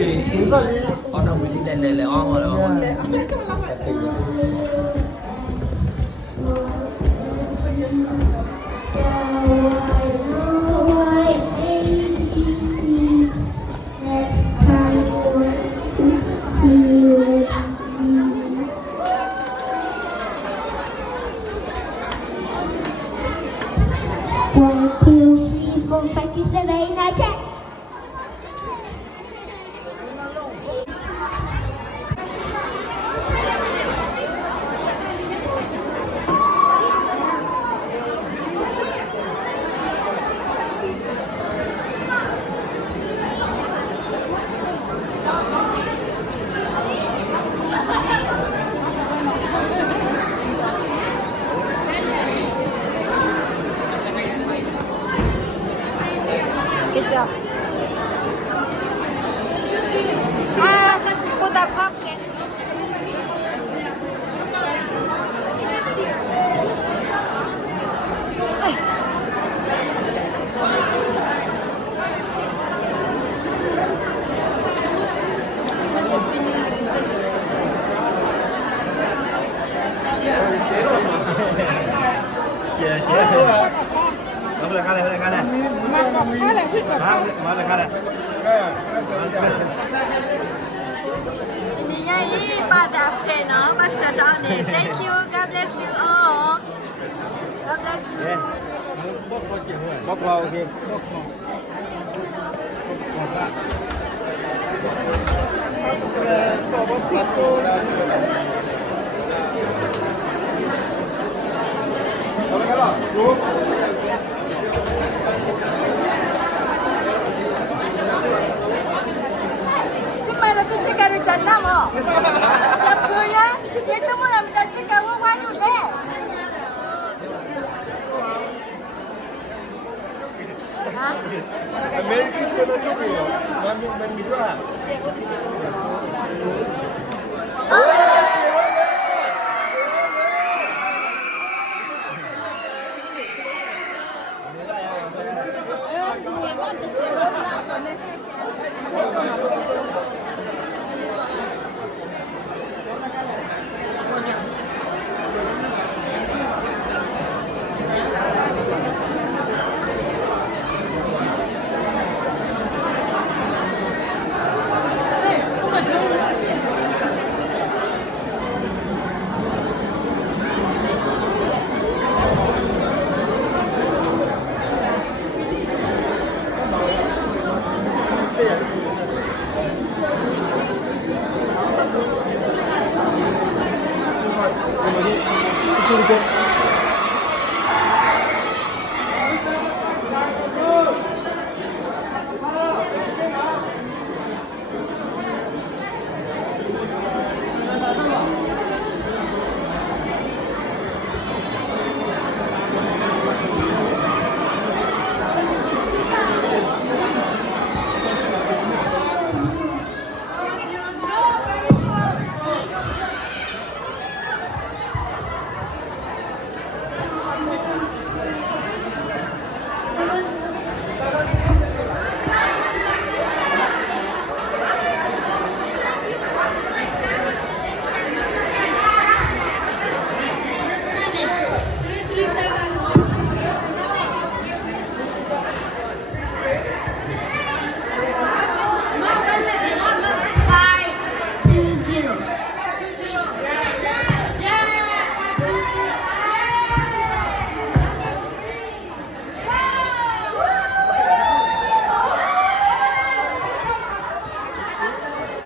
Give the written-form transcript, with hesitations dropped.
auto within the level on One, two, three, four, five, six, seven, eight, nine, 10. Good job. Put that pumpkin. boleh kalah boleh kalah boleh kalah Ininya ini pada apa no Master Tony. Thank you. God bless you all. God bless you. bóc vào kìa Gimana tuh cekar janda mo? Apa ya? Dia cuma nak minta cekar orang tu le. American pernah sini ya, main juga. Eh,